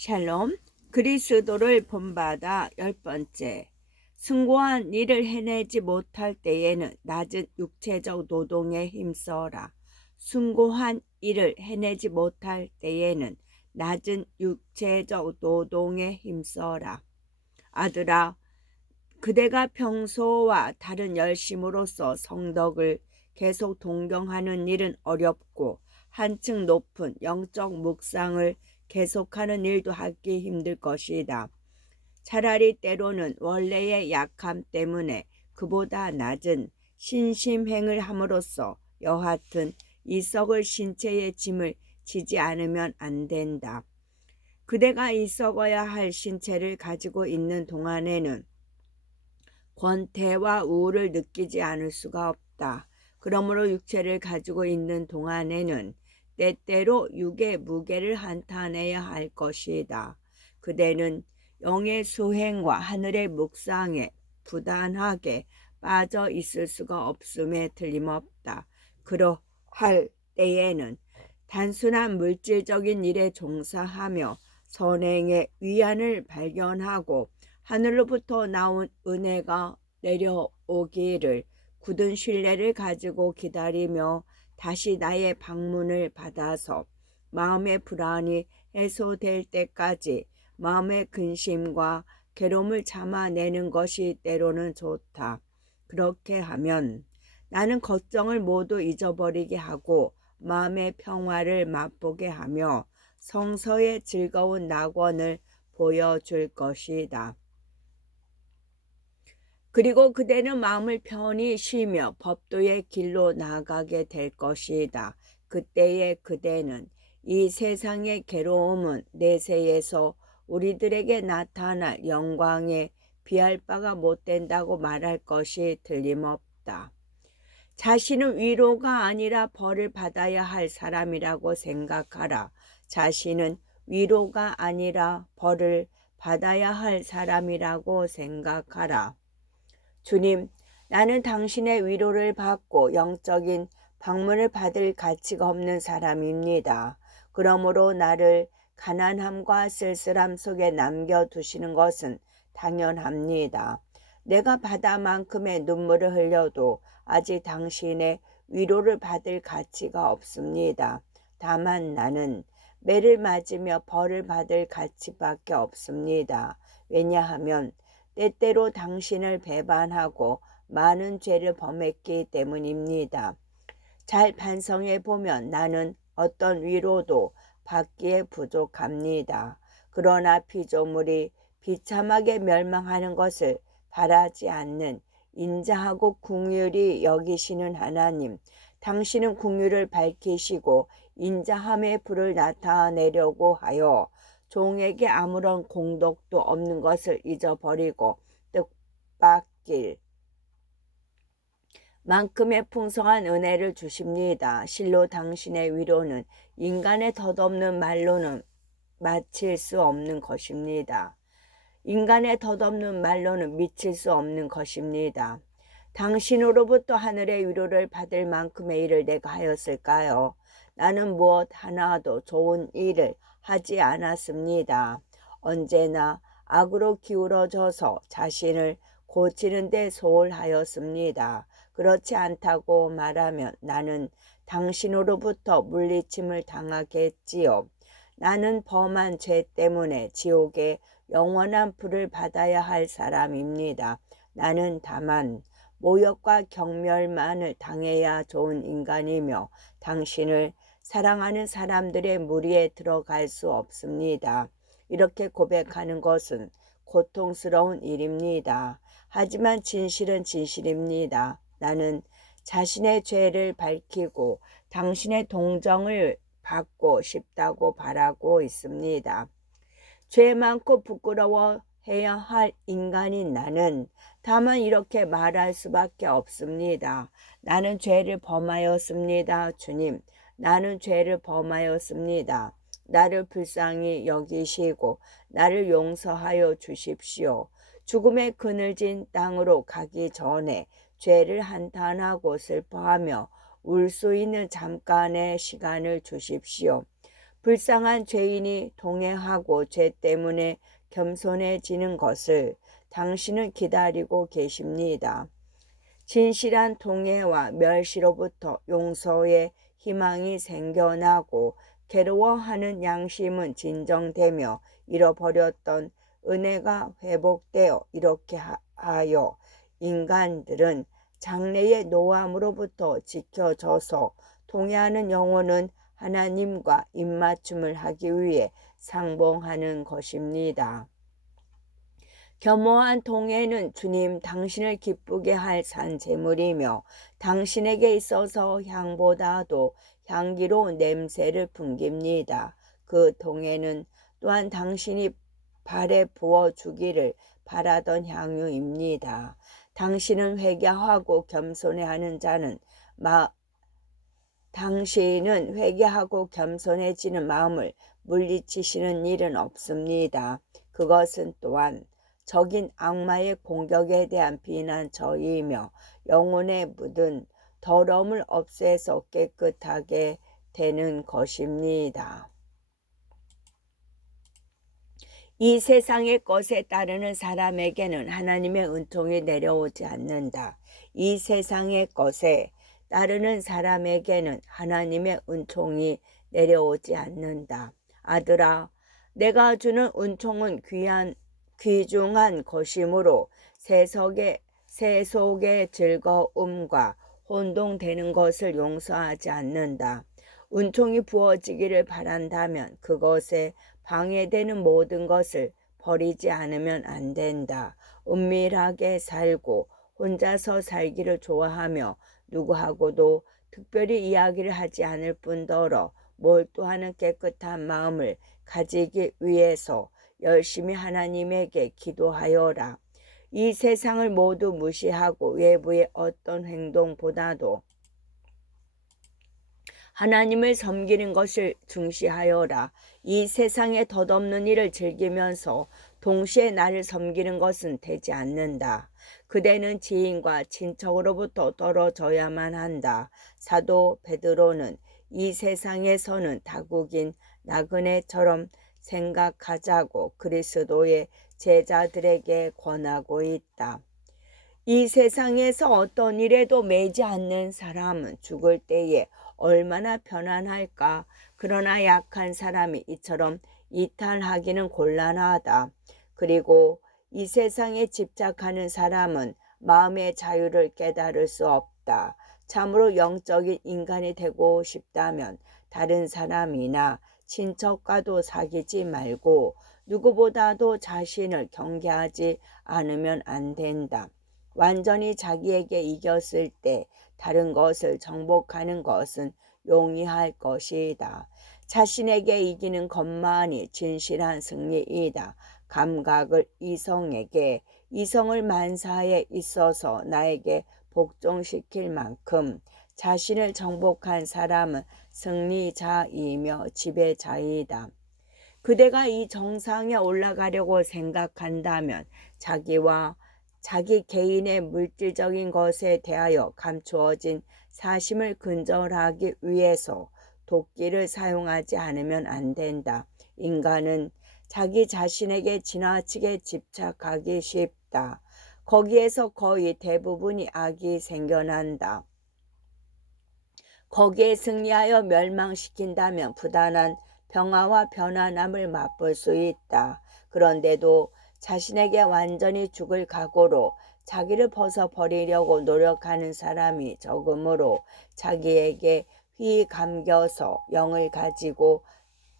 샬롬, 그리스도를 본받아 10번째. 숭고한 일을 해내지 못할 때에는 낮은 육체적 노동에 힘써라. 숭고한 일을 해내지 못할 때에는 낮은 육체적 노동에 힘써라. 아들아, 그대가 평소와 다른 열심으로써 성덕을 계속 동경하는 일은 어렵고 한층 높은 영적 묵상을 계속하는 일도 하기 힘들 것이다. 차라리 때로는 원래의 약함 때문에 그보다 낮은 신심행을 함으로써 여하튼 이 썩을 신체의 짐을 지지 않으면 안 된다. 그대가 이 썩어야 할 신체를 가지고 있는 동안에는 권태와 우울을 느끼지 않을 수가 없다. 그러므로 육체를 가지고 있는 동안에는 때때로 육의 무게를 한탄해야 할 것이다. 그대는 영의 수행과 하늘의 묵상에 부단하게 빠져 있을 수가 없음에 틀림없다. 그러할 때에는 단순한 물질적인 일에 종사하며 선행의 위안을 발견하고 하늘로부터 나온 은혜가 내려오기를 굳은 신뢰를 가지고 기다리며 다시 나의 방문을 받아서 마음의 불안이 해소될 때까지 마음의 근심과 괴로움을 참아내는 것이 때로는 좋다. 그렇게 하면 나는 걱정을 모두 잊어버리게 하고 마음의 평화를 맛보게 하며 성서의 즐거운 낙원을 보여줄 것이다. 그리고 그대는 마음을 편히 쉬며 법도의 길로 나아가게 될 것이다. 그때의 그대는 이 세상의 괴로움은 내세에서 우리들에게 나타날 영광에 비할 바가 못 된다고 말할 것이 틀림없다. 자신은 위로가 아니라 벌을 받아야 할 사람이라고 생각하라. 자신은 위로가 아니라 벌을 받아야 할 사람이라고 생각하라. 주님, 나는 당신의 위로를 받고 영적인 방문을 받을 가치가 없는 사람입니다. 그러므로 나를 가난함과 쓸쓸함 속에 남겨두시는 것은 당연합니다. 내가 바다만큼의 눈물을 흘려도 아직 당신의 위로를 받을 가치가 없습니다. 다만 나는 매를 맞으며 벌을 받을 가치밖에 없습니다. 왜냐하면 때때로 당신을 배반하고 많은 죄를 범했기 때문입니다. 잘 반성해 보면 나는 어떤 위로도 받기에 부족합니다. 그러나 피조물이 비참하게 멸망하는 것을 바라지 않는 인자하고 긍휼히 여기시는 하나님, 당신은 긍휼을 밝히시고 인자함의 불을 나타내려고 하여 종에게 아무런 공덕도 없는 것을 잊어버리고 뜻밖일 만큼의 풍성한 은혜를 주십니다. 실로 당신의 위로는 인간의 덧없는 말로는 마칠 수 없는 것입니다. 인간의 덧없는 말로는 미칠 수 없는 것입니다. 당신으로부터 하늘의 위로를 받을 만큼의 일을 내가 하였을까요? 나는 무엇 하나도 좋은 일을 하지 않았습니다. 언제나 악으로 기울어져서 자신을 고치는 데 소홀하였습니다. 그렇지 않다고 말하면 나는 당신으로부터 물리침을 당하겠지요. 나는 범한 죄 때문에 지옥의 영원한 불을 받아야 할 사람입니다. 나는 다만 모욕과 경멸만을 당해야 좋은 인간이며 당신을 사랑하는 사람들의 무리에 들어갈 수 없습니다. 이렇게 고백하는 것은 고통스러운 일입니다. 하지만 진실은 진실입니다. 나는 자신의 죄를 밝히고 당신의 동정을 받고 싶다고 바라고 있습니다. 죄 많고 부끄러워해야 할 인간인 나는 다만 이렇게 말할 수밖에 없습니다. 나는 죄를 범하였습니다. 주님, 나는 죄를 범하였습니다. 나를 불쌍히 여기시고 나를 용서하여 주십시오. 죽음의 그늘진 땅으로 가기 전에 죄를 한탄하고 슬퍼하며 울 수 있는 잠깐의 시간을 주십시오. 불쌍한 죄인이 동행하고 죄 때문에 겸손해지는 것을 당신은 기다리고 계십니다. 진실한 동해와 멸시로부터 용서의 희망이 생겨나고 괴로워하는 양심은 진정되며 잃어버렸던 은혜가 회복되어 이렇게 하여 인간들은 장래의 노함으로부터 지켜져서 동해하는 영혼은 하나님과 입맞춤을 하기 위해 상봉하는 것입니다. 겸허한 동해는 주님 당신을 기쁘게 할 산재물이며 당신에게 있어서 향보다도 향기로운 냄새를 풍깁니다. 그 동해는 또한 당신이 발에 부어주기를 바라던 향유입니다. 당신은 회개하고 겸손해하는 자는 당신은 회개하고 겸손해지는 마음을 물리치시는 일은 없습니다. 그것은 또한 적인 악마의 공격에 대한 비난처이며 영혼에 묻은 더러움을 없애서 깨끗하게 되는 것입니다. 이 세상의 것에 따르는 사람에게는 하나님의 은총이 내려오지 않는다. 이 세상의 것에 따르는 사람에게는 하나님의 은총이 내려오지 않는다. 아들아, 내가 주는 은총은 귀중한 것이므로 세속의 즐거움과 혼동되는 것을 용서하지 않는다. 은총이 부어지기를 바란다면 그것에 방해되는 모든 것을 버리지 않으면 안 된다. 은밀하게 살고 혼자서 살기를 좋아하며 누구하고도 특별히 이야기를 하지 않을 뿐더러 몰두하는 깨끗한 마음을 가지기 위해서 열심히 하나님에게 기도하여라. 이 세상을 모두 무시하고 외부의 어떤 행동보다도 하나님을 섬기는 것을 중시하여라. 이 세상에 덧없는 일을 즐기면서 동시에 나를 섬기는 것은 되지 않는다. 그대는 지인과 친척으로부터 떨어져야만 한다. 사도 베드로는 이 세상에서는 다국인 나그네처럼 생각하자고 그리스도의 제자들에게 권하고 있다. 이 세상에서 어떤 일에도 매지 않는 사람은 죽을 때에 얼마나 편안할까. 그러나 약한 사람이 이처럼 이탈하기는 곤란하다. 그리고 이 세상에 집착하는 사람은 마음의 자유를 깨달을 수 없다. 참으로 영적인 인간이 되고 싶다면 다른 사람이나 친척과도 사귀지 말고 누구보다도 자신을 경계하지 않으면 안 된다. 완전히 자기에게 이겼을 때 다른 것을 정복하는 것은 용이할 것이다. 자신에게 이기는 것만이 진실한 승리이다. 감각을 이성을 만사에 있어서 나에게 복종시킬 만큼 자신을 정복한 사람은 승리자이며 지배자이다. 그대가 이 정상에 올라가려고 생각한다면 자기와 자기 개인의 물질적인 것에 대하여 감추어진 사심을 근절하기 위해서 도끼를 사용하지 않으면 안 된다. 인간은 자기 자신에게 지나치게 집착하기 쉽다. 거기에서 거의 대부분이 악이 생겨난다. 거기에 승리하여 멸망시킨다면 부단한 평화와 편안함을 맛볼 수 있다. 그런데도 자신에게 완전히 죽을 각오로 자기를 벗어버리려고 노력하는 사람이 적으므로 자기에게 휘감겨서 영을 가지고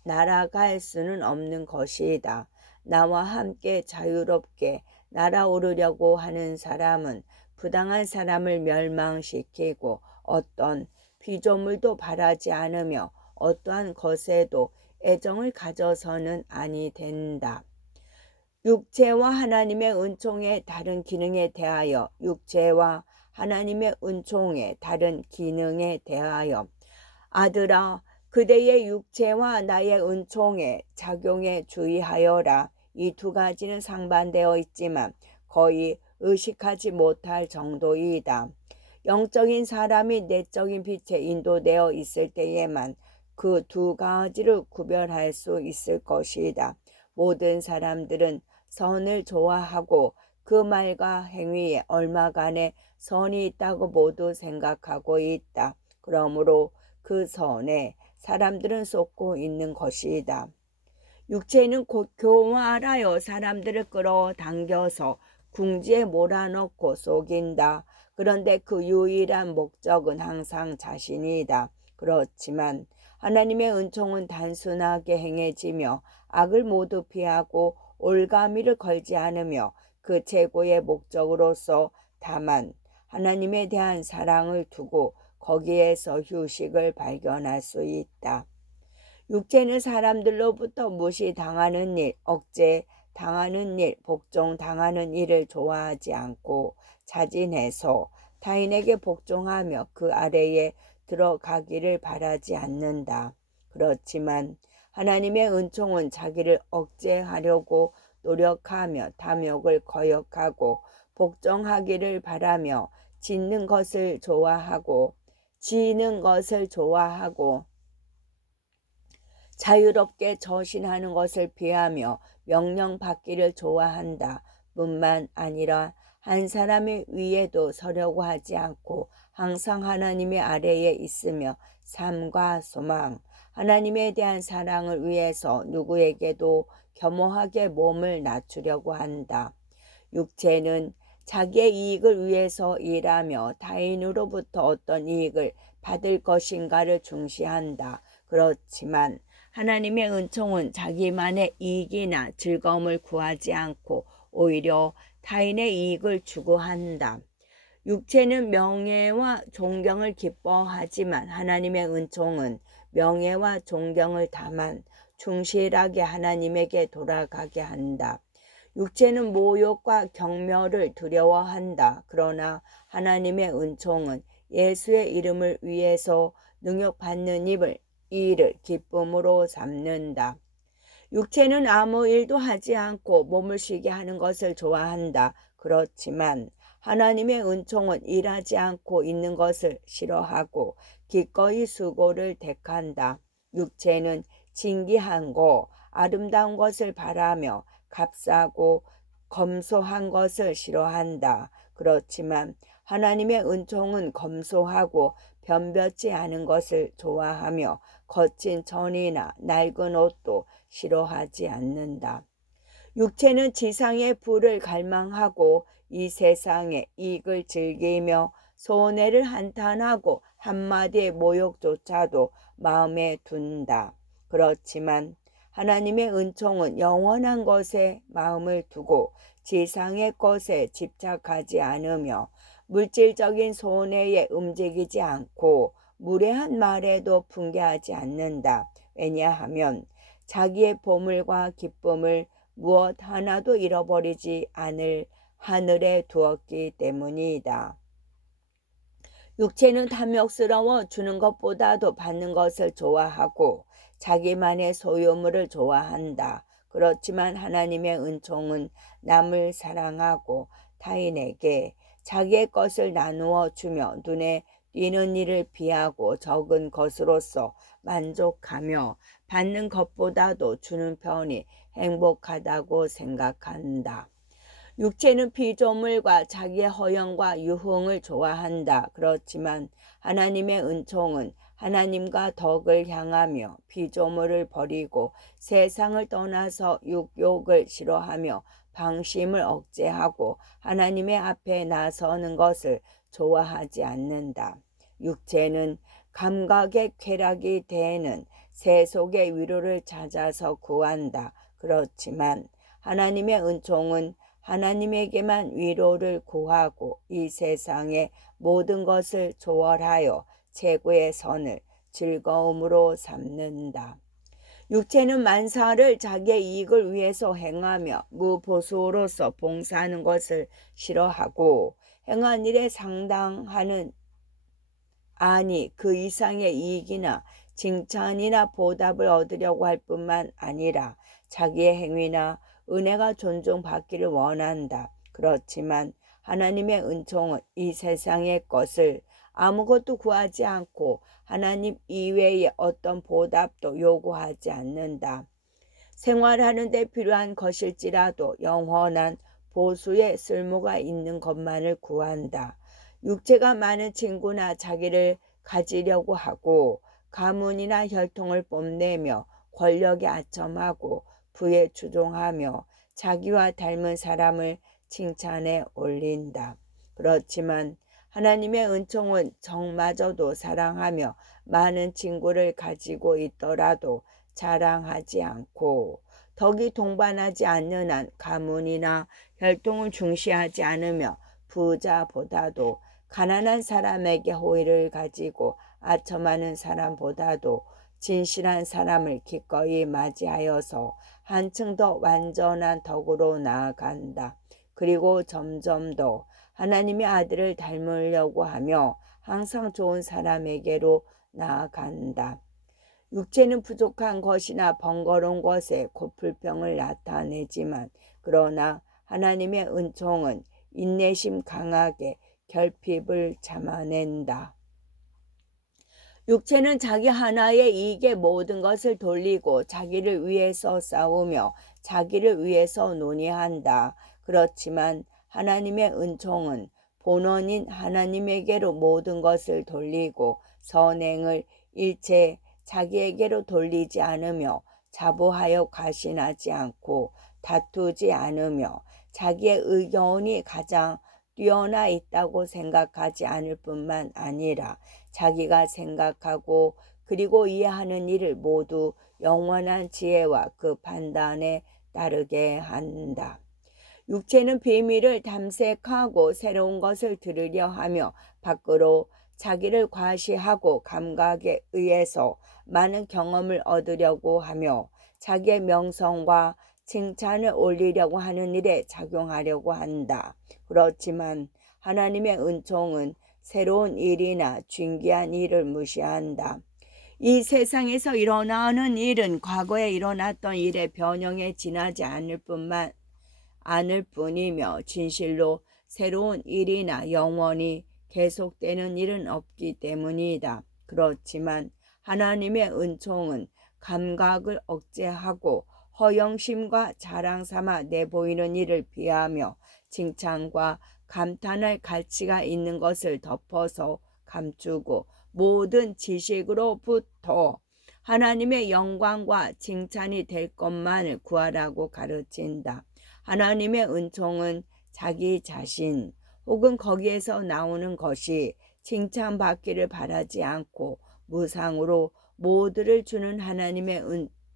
날아갈 수는 없는 것이다. 나와 함께 자유롭게 날아오르려고 하는 사람은 부당한 사람을 멸망시키고 어떤 피조물도 바라지 않으며 어떠한 것에도 애정을 가져서는 아니 된다. 육체와 하나님의 은총의 다른 기능에 대하여 육체와 하나님의 은총의 다른 기능에 대하여 아들아 그대의 육체와 나의 은총의 작용에 주의하여라. 이 두 가지는 상반되어 있지만 거의 의식하지 못할 정도이다. 영적인 사람이 내적인 빛에 인도되어 있을 때에만 그 두 가지를 구별할 수 있을 것이다. 모든 사람들은 선을 좋아하고 그 말과 행위에 얼마간의 선이 있다고 모두 생각하고 있다. 그러므로 그 선에 사람들은 쏟고 있는 것이다. 육체는 곧 교활하여 사람들을 끌어당겨서 궁지에 몰아넣고 속인다. 그런데 그 유일한 목적은 항상 자신이다. 그렇지만 하나님의 은총은 단순하게 행해지며 악을 모두 피하고 올가미를 걸지 않으며 그 최고의 목적으로서 다만 하나님에 대한 사랑을 두고 거기에서 휴식을 발견할 수 있다. 육체는 사람들로부터 무시당하는 일, 억제당하는 일, 복종당하는 일을 좋아하지 않고 자진해서 타인에게 복종하며 그 아래에 들어가기를 바라지 않는다. 그렇지만 하나님의 은총은 자기를 억제하려고 노력하며 탐욕을 거역하고 복종하기를 바라며 짓는 것을 좋아하고 지는 것을 좋아하고 자유롭게 저신하는 것을 피하며 명령받기를 좋아한다. 뿐만 아니라 한 사람의 위에도 서려고 하지 않고 항상 하나님의 아래에 있으며 삶과 소망, 하나님에 대한 사랑을 위해서 누구에게도 겸허하게 몸을 낮추려고 한다. 육체는 자기의 이익을 위해서 일하며 타인으로부터 어떤 이익을 받을 것인가를 중시한다. 그렇지만 하나님의 은총은 자기만의 이익이나 즐거움을 구하지 않고 오히려 타인의 이익을 추구한다. 육체는 명예와 존경을 기뻐하지만 하나님의 은총은 명예와 존경을 다만 충실하게 하나님에게 돌아가게 한다. 육체는 모욕과 경멸을 두려워한다. 그러나 하나님의 은총은 예수의 이름을 위해서 능욕받는 일을 기쁨으로 삼는다. 육체는 아무 일도 하지 않고 몸을 쉬게 하는 것을 좋아한다. 그렇지만 하나님의 은총은 일하지 않고 있는 것을 싫어하고 기꺼이 수고를 택한다. 육체는 진귀하고 아름다운 것을 바라며 값싸고 검소한 것을 싫어한다. 그렇지만 하나님의 은총은 검소하고 변변치 않은 것을 좋아하며 거친 천이나 낡은 옷도 싫어하지 않는다. 육체는 지상의 부를 갈망하고 이 세상의 이익을 즐기며 손해를 한탄하고 한마디의 모욕조차도 마음에 둔다. 그렇지만 하나님의 은총은 영원한 것에 마음을 두고 지상의 것에 집착하지 않으며 물질적인 손해에 움직이지 않고 무례한 말에도 분개하지 않는다. 왜냐하면 자기의 보물과 기쁨을 무엇 하나도 잃어버리지 않을 하늘에 두었기 때문이다. 육체는 탐욕스러워 주는 것보다도 받는 것을 좋아하고 자기만의 소유물을 좋아한다. 그렇지만 하나님의 은총은 남을 사랑하고 타인에게 자기의 것을 나누어 주며 눈에 띄는 일을 피하고 적은 것으로서 만족하며 받는 것보다도 주는 편이 행복하다고 생각한다. 육체는 피조물과 자기의 허영과 유흥을 좋아한다. 그렇지만 하나님의 은총은 하나님과 덕을 향하며 피조물을 버리고 세상을 떠나서 육욕을 싫어하며 방심을 억제하고 하나님의 앞에 나서는 것을 좋아하지 않는다. 육체는 감각의 쾌락이 되는 세속의 위로를 찾아서 구한다. 그렇지만 하나님의 은총은 하나님에게만 위로를 구하고 이 세상의 모든 것을 초월하여 최고의 선을 즐거움으로 삼는다. 육체는 만사를 자기의 이익을 위해서 행하며 무보수로서 봉사하는 것을 싫어하고 행한 일에 상당하는 아니 그 이상의 이익이나 칭찬이나 보답을 얻으려고 할 뿐만 아니라 자기의 행위나 은혜가 존중받기를 원한다. 그렇지만 하나님의 은총은 이 세상의 것을 아무것도 구하지 않고 하나님 이외의 어떤 보답도 요구하지 않는다. 생활하는 데 필요한 것일지라도 영원한 보수에 쓸모가 있는 것만을 구한다. 육체가 많은 친구나 자기를 가지려고 하고 가문이나 혈통을 뽐내며 권력에 아첨하고 부에 추종하며 자기와 닮은 사람을 칭찬해 올린다. 그렇지만 하나님의 은총은 적마저도 사랑하며 많은 친구를 가지고 있더라도 자랑하지 않고 덕이 동반하지 않는 한 가문이나 혈통을 중시하지 않으며 부자보다도 가난한 사람에게 호의를 가지고 아첨하는 사람보다도 진실한 사람을 기꺼이 맞이하여서 한층 더 완전한 덕으로 나아간다. 그리고 점점 더 하나님의 아들을 닮으려고 하며 항상 좋은 사람에게로 나아간다. 육체는 부족한 것이나 번거로운 것에 고풀평을 나타내지만 그러나 하나님의 은총은 인내심 강하게 결핍을 참아낸다. 육체는 자기 하나의 이익에 모든 것을 돌리고 자기를 위해서 싸우며 자기를 위해서 논의한다. 그렇지만 하나님의 은총은 본원인 하나님에게로 모든 것을 돌리고 선행을 일체 자기에게로 돌리지 않으며 자부하여 과신하지 않고 다투지 않으며 자기의 의견이 가장 뛰어나 있다고 생각하지 않을 뿐만 아니라 자기가 생각하고 그리고 이해하는 일을 모두 영원한 지혜와 그 판단에 따르게 한다. 육체는 비밀을 탐색하고 새로운 것을 들으려 하며 밖으로 자기를 과시하고 감각에 의해서 많은 경험을 얻으려고 하며 자기의 명성과 칭찬을 올리려고 하는 일에 작용하려고 한다. 그렇지만 하나님의 은총은 새로운 일이나 진귀한 일을 무시한다. 이 세상에서 일어나는 일은 과거에 일어났던 일의 변형에 지나지 않을 뿐이며 진실로 새로운 일이나 영원히 계속되는 일은 없기 때문이다. 그렇지만 하나님의 은총은 감각을 억제하고 허영심과 자랑 삼아 내보이는 일을 피하며 칭찬과 감탄할 가치가 있는 것을 덮어서 감추고 모든 지식으로부터 하나님의 영광과 칭찬이 될 것만을 구하라고 가르친다. 하나님의 은총은 자기 자신 혹은 거기에서 나오는 것이 칭찬받기를 바라지 않고 무상으로 모두를 주는 하나님의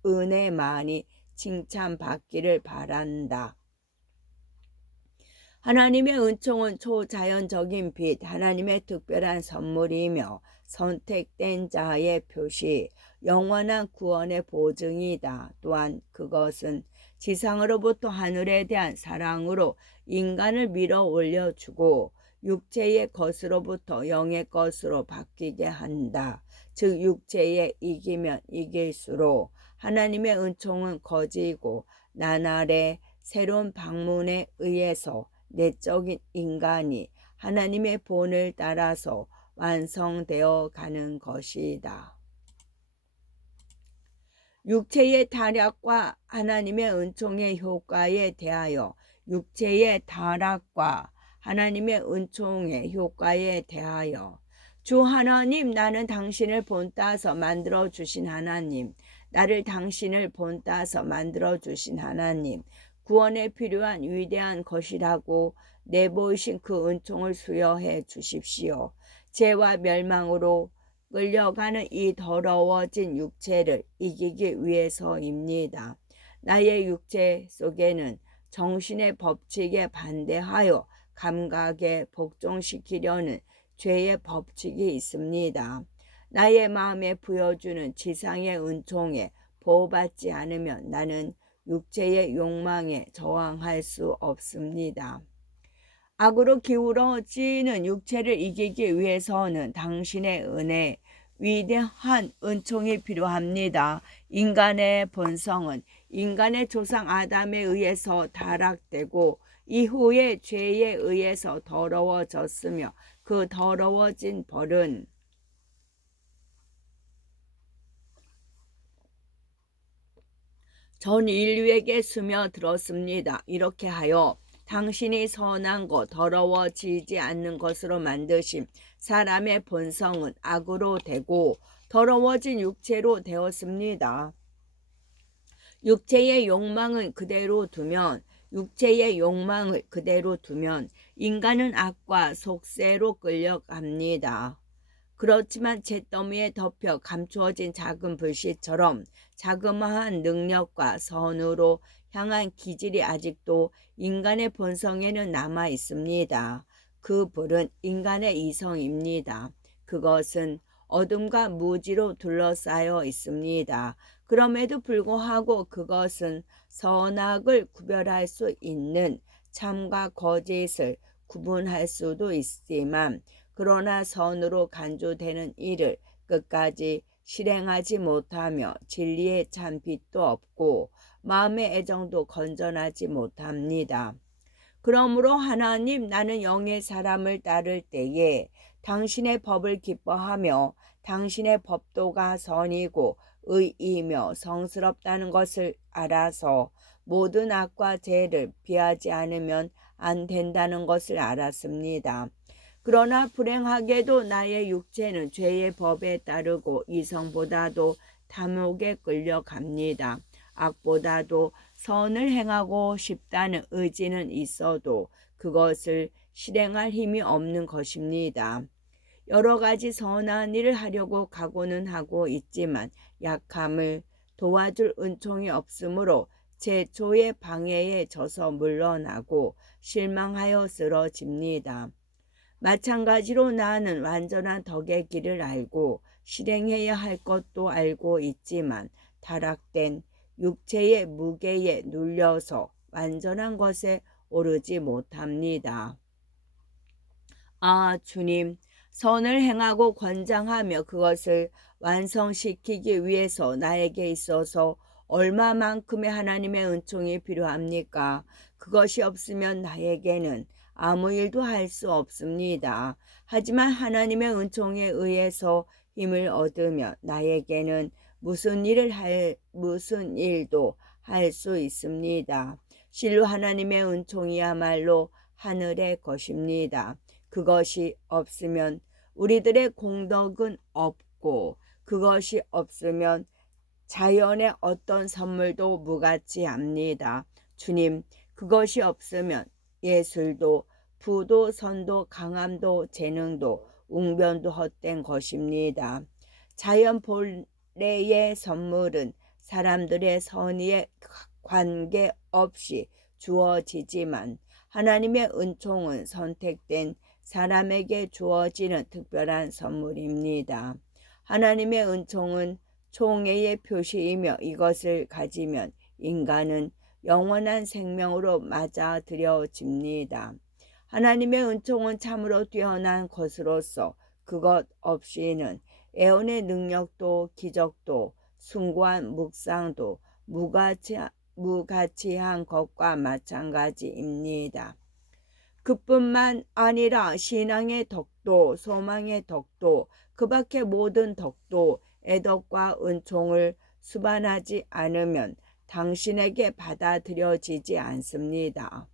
은혜만이 칭찬받기를 바란다. 하나님의 은총은 초자연적인 빛, 하나님의 특별한 선물이며 선택된 자의 표시, 영원한 구원의 보증이다. 또한 그것은 지상으로부터 하늘에 대한 사랑으로 인간을 밀어 올려주고 육체의 것으로부터 영의 것으로 바뀌게 한다. 즉 육체에 이기면 이길수록 하나님의 은총은 커지고 나날의 새로운 방문에 의해서 내적인 인간이 하나님의 본을 따라서 완성되어 가는 것이다. 육체의 타락과 하나님의 은총의 효과에 대하여 육체의 타락과 하나님의 은총의 효과에 대하여 주 하나님, 나는 당신을 본따서 만들어 주신 하나님, 나를 당신을 본따서 만들어 주신 하나님, 구원에 필요한 위대한 것이라고 내보이신 그 은총을 수여해 주십시오. 죄와 멸망으로 끌려가는 이 더러워진 육체를 이기기 위해서입니다. 나의 육체 속에는 정신의 법칙에 반대하여 감각에 복종시키려는 죄의 법칙이 있습니다. 나의 마음에 부여주는 지상의 은총에 보호받지 않으면 나는 육체의 욕망에 저항할 수 없습니다. 악으로 기울어지는 육체를 이기기 위해서는 당신의 은혜, 위대한 은총이 필요합니다. 인간의 본성은 인간의 조상 아담에 의해서 타락되고 이후에 죄에 의해서 더러워졌으며 그 더러워진 벌은 전 인류에게 스며들었습니다. 이렇게 하여 당신이 선한 것 더러워지지 않는 것으로 만드신 사람의 본성은 악으로 되고 더러워진 육체로 되었습니다. 육체의 욕망을 그대로 두면 인간은 악과 속세로 끌려갑니다. 그렇지만 잿더미에 덮여 감추어진 작은 불씨처럼 자그마한 능력과 선으로 향한 기질이 아직도 인간의 본성에는 남아 있습니다. 그 불은 인간의 이성입니다. 그것은 어둠과 무지로 둘러싸여 있습니다. 그럼에도 불구하고 그것은 선악을 구별할 수 있는 참과 거짓을 구분할 수도 있지만 그러나 선으로 간주되는 일을 끝까지 실행하지 못하며 진리의 참 빛도 없고 마음의 애정도 건전하지 못합니다. 그러므로 하나님, 나는 영의 사람을 따를 때에 당신의 법을 기뻐하며 당신의 법도가 선이고 의이며 성스럽다는 것을 알아서 모든 악과 죄를 피하지 않으면 안 된다는 것을 알았습니다. 그러나 불행하게도 나의 육체는 죄의 법에 따르고 이성보다도 탐욕에 끌려갑니다. 악보다도 선을 행하고 싶다는 의지는 있어도 그것을 실행할 힘이 없는 것입니다. 여러 가지 선한 일을 하려고 각오는 하고 있지만 약함을 도와줄 은총이 없으므로 제초의 방해에 져서 물러나고 실망하여 쓰러집니다. 마찬가지로 나는 완전한 덕의 길을 알고 실행해야 할 것도 알고 있지만 타락된 육체의 무게에 눌려서 완전한 것에 오르지 못합니다. 아, 주님, 선을 행하고 권장하며 그것을 완성시키기 위해서 나에게 있어서 얼마만큼의 하나님의 은총이 필요합니까? 그것이 없으면 나에게는 아무 일도 할 수 없습니다. 하지만 하나님의 은총에 의해서 힘을 얻으며 나에게는 무슨 일도 할 수 있습니다. 실로 하나님의 은총이야말로 하늘의 것입니다. 그것이 없으면 우리들의 공덕은 없고 그것이 없으면 자연의 어떤 선물도 무가치 합니다. 주님, 그것이 없으면 예술도 부도 선도 강함도 재능도 웅변도 헛된 것입니다. 자연 본래의 선물은 사람들의 선의에 관계없이 주어지지만 하나님의 은총은 선택된 사람에게 주어지는 특별한 선물입니다. 하나님의 은총은 총애의 표시이며 이것을 가지면 인간은 영원한 생명으로 맞아들여집니다. 하나님의 은총은 참으로 뛰어난 것으로서 그것 없이는 애언의 능력도 기적도 숭고한 묵상도 무가치한 것과 마찬가지입니다. 그뿐만 아니라 신앙의 덕도 소망의 덕도 그 밖의 모든 덕도 애덕과 은총을 수반하지 않으면 당신에게 받아들여지지 않습니다.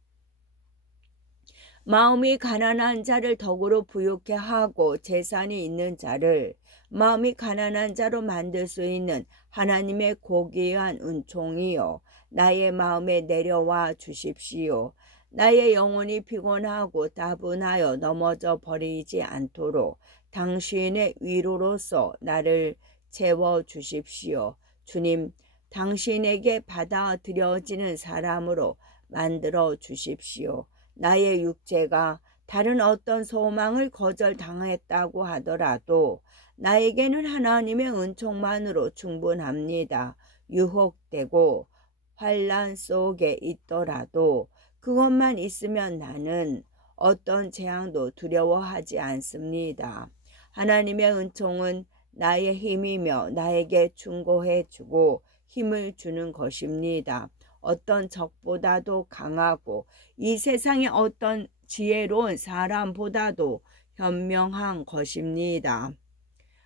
마음이 가난한 자를 덕으로 부유케 하고 재산이 있는 자를 마음이 가난한 자로 만들 수 있는 하나님의 고귀한 은총이요 나의 마음에 내려와 주십시오. 나의 영혼이 피곤하고 다분하여 넘어져 버리지 않도록 당신의 위로로서 나를 채워 주십시오. 주님, 당신에게 받아들여지는 사람으로 만들어 주십시오. 나의 육체가 다른 어떤 소망을 거절당했다고 하더라도 나에게는 하나님의 은총만으로 충분합니다. 유혹되고 환난 속에 있더라도 그것만 있으면 나는 어떤 재앙도 두려워하지 않습니다. 하나님의 은총은 나의 힘이며 나에게 충고해 주고 힘을 주는 것입니다. 어떤 적보다도 강하고 이 세상의 어떤 지혜로운 사람보다도 현명한 것입니다.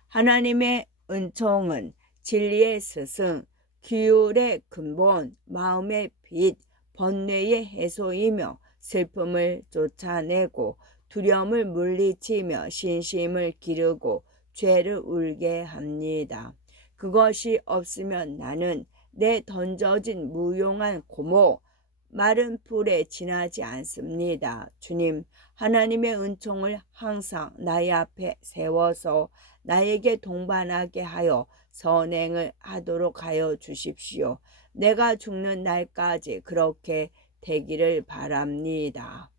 하나님의 은총은 진리의 스승 기울의 근본, 마음의 빛, 번뇌의 해소이며 슬픔을 쫓아내고 두려움을 물리치며 신심을 기르고 죄를 울게 합니다. 그것이 없으면 나는 내 던져진 무용한 고목, 마른 풀에 지나지 않습니다. 주님, 하나님의 은총을 항상 나의 앞에 세워서 나에게 동반하게 하여 선행을 하도록 하여 주십시오. 내가 죽는 날까지 그렇게 되기를 바랍니다.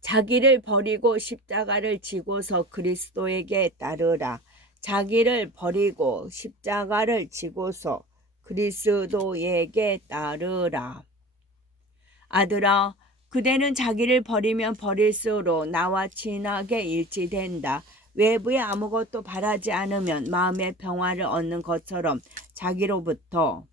자기를 버리고 십자가를 지고서 그리스도에게 따르라. 자기를 버리고 십자가를 지고서 그리스도에게 따르라. 아들아, 그대는 자기를 버리면 버릴수록 나와 친하게 일치된다. 외부에 아무것도 바라지 않으면 마음의 평화를 얻는 것처럼 자기로부터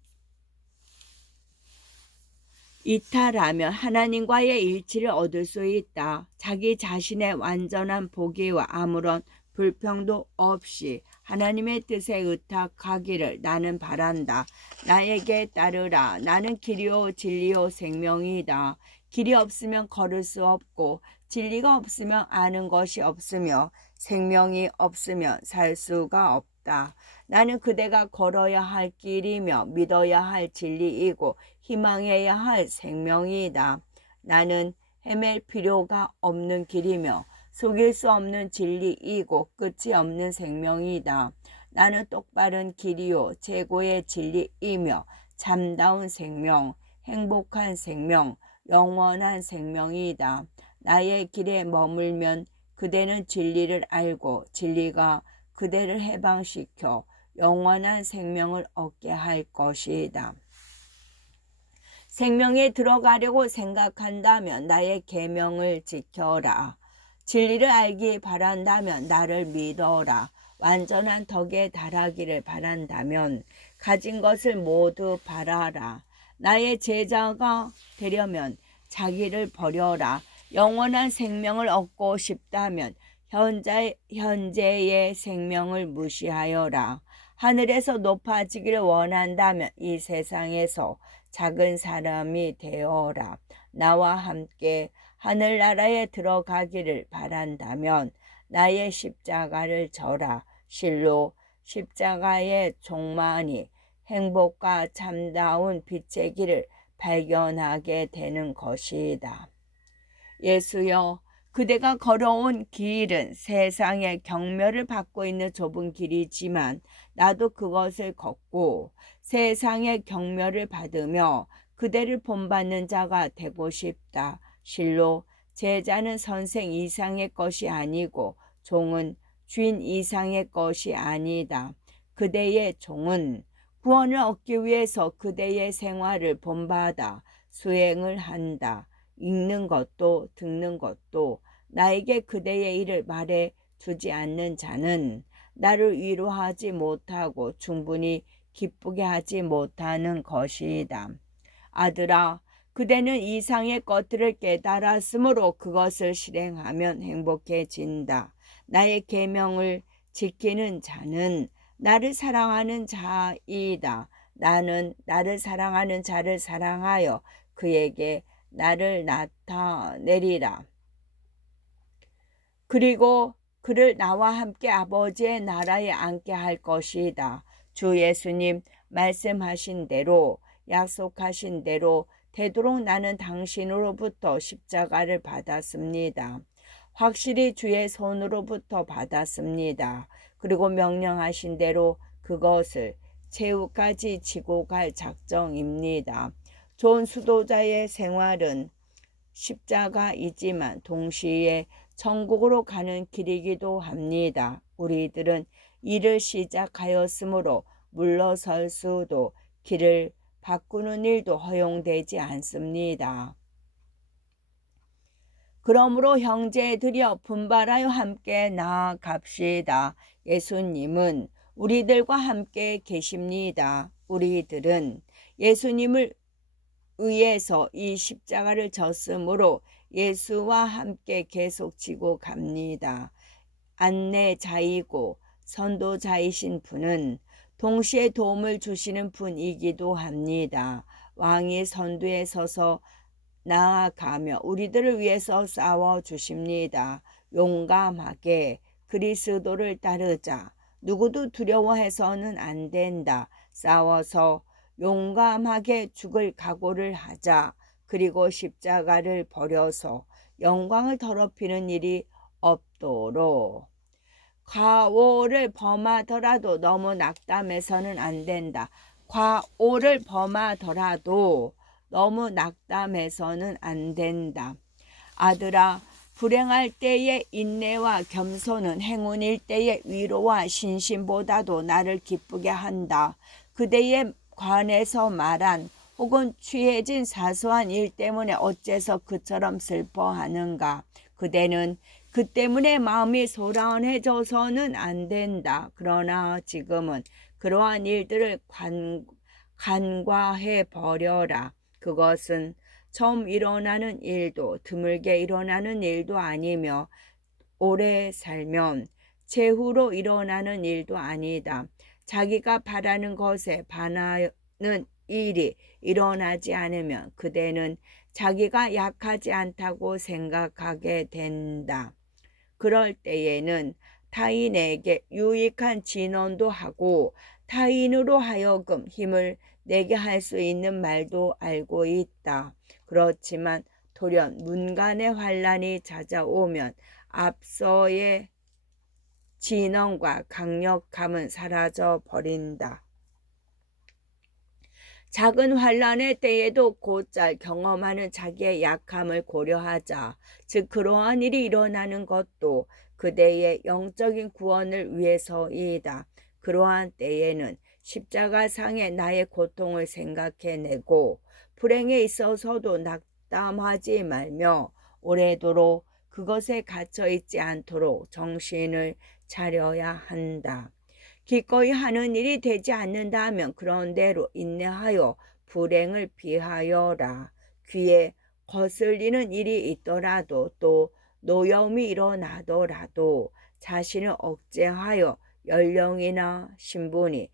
이탈하면 하나님과의 일치를 얻을 수 있다. 자기 자신의 완전한 포기와 아무런 불평도 없이 하나님의 뜻에 의탁하기를 나는 바란다. 나에게 따르라. 나는 길이요 진리요 생명이다. 길이 없으면 걸을 수 없고 진리가 없으면 아는 것이 없으며 생명이 없으면 살 수가 없다. 나는 그대가 걸어야 할 길이며 믿어야 할 진리이고 희망해야 할 생명이다. 나는 헤맬 필요가 없는 길이며 속일 수 없는 진리이고 끝이 없는 생명이다. 나는 똑바른 길이요 최고의 진리이며 참다운 생명, 행복한 생명, 영원한 생명이다. 나의 길에 머물면 그대는 진리를 알고 진리가 그대를 해방시켜 영원한 생명을 얻게 할 것이다. 생명에 들어가려고 생각한다면 나의 계명을 지켜라. 진리를 알기 바란다면 나를 믿어라. 완전한 덕에 달하기를 바란다면 가진 것을 모두 바라라. 나의 제자가 되려면 자기를 버려라. 영원한 생명을 얻고 싶다면 현재의 생명을 무시하여라. 하늘에서 높아지기를 원한다면 이 세상에서 작은 사람이 되어라. 나와 함께 하늘나라에 들어가기를 바란다면 나의 십자가를 져라. 실로 십자가의 종만이 행복과 참다운 빛의 길을 발견하게 되는 것이다. 예수여, 그대가 걸어온 길은 세상의 경멸을 받고 있는 좁은 길이지만 나도 그것을 걷고 세상의 경멸을 받으며 그대를 본받는 자가 되고 싶다. 실로 제자는 선생 이상의 것이 아니고 종은 주인 이상의 것이 아니다. 그대의 종은 구원을 얻기 위해서 그대의 생활을 본받아 수행을 한다. 읽는 것도 듣는 것도 나에게 그대의 일을 말해 주지 않는 자는 나를 위로하지 못하고 충분히 기쁘게 하지 못하는 것이다. 아들아, 그대는 이상의 것들을 깨달았으므로 그것을 실행하면 행복해진다. 나의 계명을 지키는 자는 나를 사랑하는 자이다. 나는 나를 사랑하는 자를 사랑하여 그에게 나를 나타내리라. 그리고 그를 나와 함께 아버지의 나라에 앉게 할 것이다. 주 예수님 말씀하신 대로 약속하신 대로 되도록 나는 당신으로부터 십자가를 받았습니다. 확실히 주의 손으로부터 받았습니다. 그리고 명령하신 대로 그것을 최후까지 지고 갈 작정입니다. 좋은 수도자의 생활은 십자가이지만 동시에 천국으로 가는 길이기도 합니다. 우리들은 일을 시작하였으므로 물러설 수도 길을 바꾸는 일도 허용되지 않습니다. 그러므로 형제들이여 분발하여 함께 나아갑시다. 예수님은 우리들과 함께 계십니다. 우리들은 예수님을 의해서 이 십자가를 졌으므로 예수와 함께 계속 지고 갑니다. 안내자이고 선도자이신 분은 동시에 도움을 주시는 분이기도 합니다. 왕이 선두에 서서 나아가며 우리들을 위해서 싸워 주십니다. 용감하게 그리스도를 따르자. 누구도 두려워해서는 안 된다. 싸워서 용감하게 죽을 각오를 하자. 그리고 십자가를 버려서 영광을 더럽히는 일이 없도록. 과오를 범하더라도 너무 낙담해서는 안 된다. 과오를 범하더라도 너무 낙담해서는 안 된다. 아들아, 불행할 때의 인내와 겸손은 행운일 때의 위로와 신심보다도 나를 기쁘게 한다. 그대에 관해서 말한 혹은 취해진 사소한 일 때문에 어째서 그처럼 슬퍼하는가. 그대는 그 때문에 마음이 소란해져서는 안 된다. 그러나 지금은 그러한 일들을 간과해 버려라. 그것은 처음 일어나는 일도 드물게 일어나는 일도 아니며 오래 살면 최후로 일어나는 일도 아니다. 자기가 바라는 것에 반하는 일이 일어나지 않으면 그대는 자기가 약하지 않다고 생각하게 된다. 그럴 때에는 타인에게 유익한 진언도 하고 타인으로 하여금 힘을 내게 할 수 있는 말도 알고 있다. 그렇지만 돌연 문간의 환란이 찾아오면 앞서의 진언과 강력함은 사라져 버린다. 작은 환란의 때에도 곧잘 경험하는 자기의 약함을 고려하자. 즉 그러한 일이 일어나는 것도 그대의 영적인 구원을 위해서이다. 그러한 때에는 십자가상의 나의 고통을 생각해내고 불행에 있어서도 낙담하지 말며 오래도록 그것에 갇혀있지 않도록 정신을 차려야 한다. 기꺼이 하는 일이 되지 않는다면 그런 대로 인내하여 불행을 피하여라. 귀에 거슬리는 일이 있더라도 또 노여움이 일어나더라도 자신을 억제하여 연령이나 신분이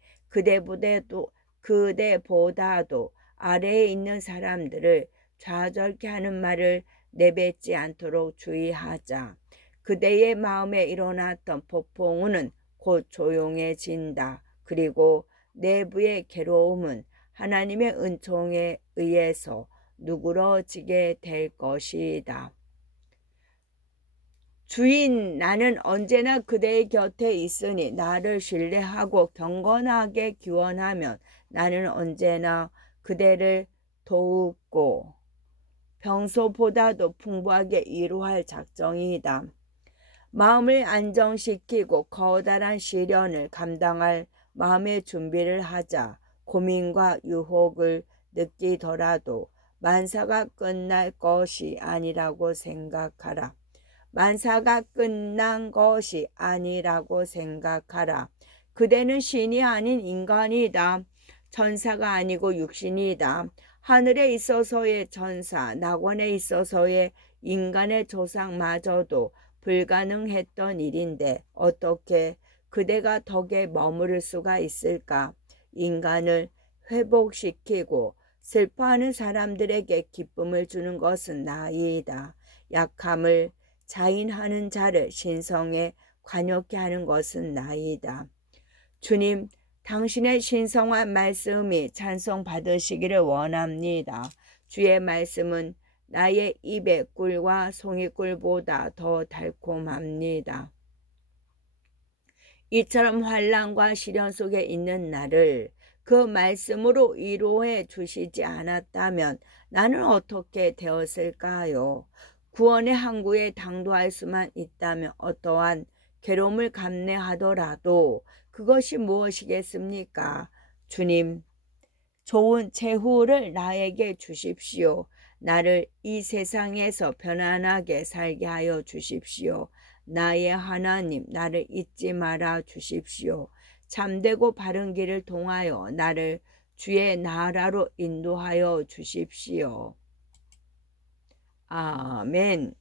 그대보다도 아래에 있는 사람들을 좌절케 하는 말을 내뱉지 않도록 주의하자. 그대의 마음에 일어났던 폭풍우는 곧 조용해진다. 그리고 내부의 괴로움은 하나님의 은총에 의해서 누그러지게 될 것이다. 주인, 나는 언제나 그대의 곁에 있으니 나를 신뢰하고 경건하게 기원하면 나는 언제나 그대를 도우고 평소보다도 풍부하게 위로할 작정이다. 마음을 안정시키고 커다란 시련을 감당할 마음의 준비를 하자. 고민과 유혹을 느끼더라도 만사가 끝날 것이 아니라고 생각하라. 만사가 끝난 것이 아니라고 생각하라. 그대는 신이 아닌 인간이다. 천사가 아니고 육신이다. 하늘에 있어서의 천사, 낙원에 있어서의 인간의 조상마저도 불가능했던 일인데 어떻게 그대가 덕에 머무를 수가 있을까? 인간을 회복시키고 슬퍼하는 사람들에게 기쁨을 주는 것은 나이다. 약함을 자인하는 자를 신성에 관여케 하는 것은 나이다. 주님, 당신의 신성한 말씀이 찬송받으시기를 원합니다. 주의 말씀은 나의 입의 꿀과 송이꿀보다 더 달콤합니다. 이처럼 환난과 시련 속에 있는 나를 그 말씀으로 위로해 주시지 않았다면 나는 어떻게 되었을까요? 구원의 항구에 당도할 수만 있다면 어떠한 괴로움을 감내하더라도 그것이 무엇이겠습니까? 주님, 좋은 최후를 나에게 주십시오. 나를 이 세상에서 편안하게 살게 하여 주십시오. 나의 하나님, 나를 잊지 말아 주십시오. 참되고 바른 길을 통하여 나를 주의 나라로 인도하여 주십시오. 아멘.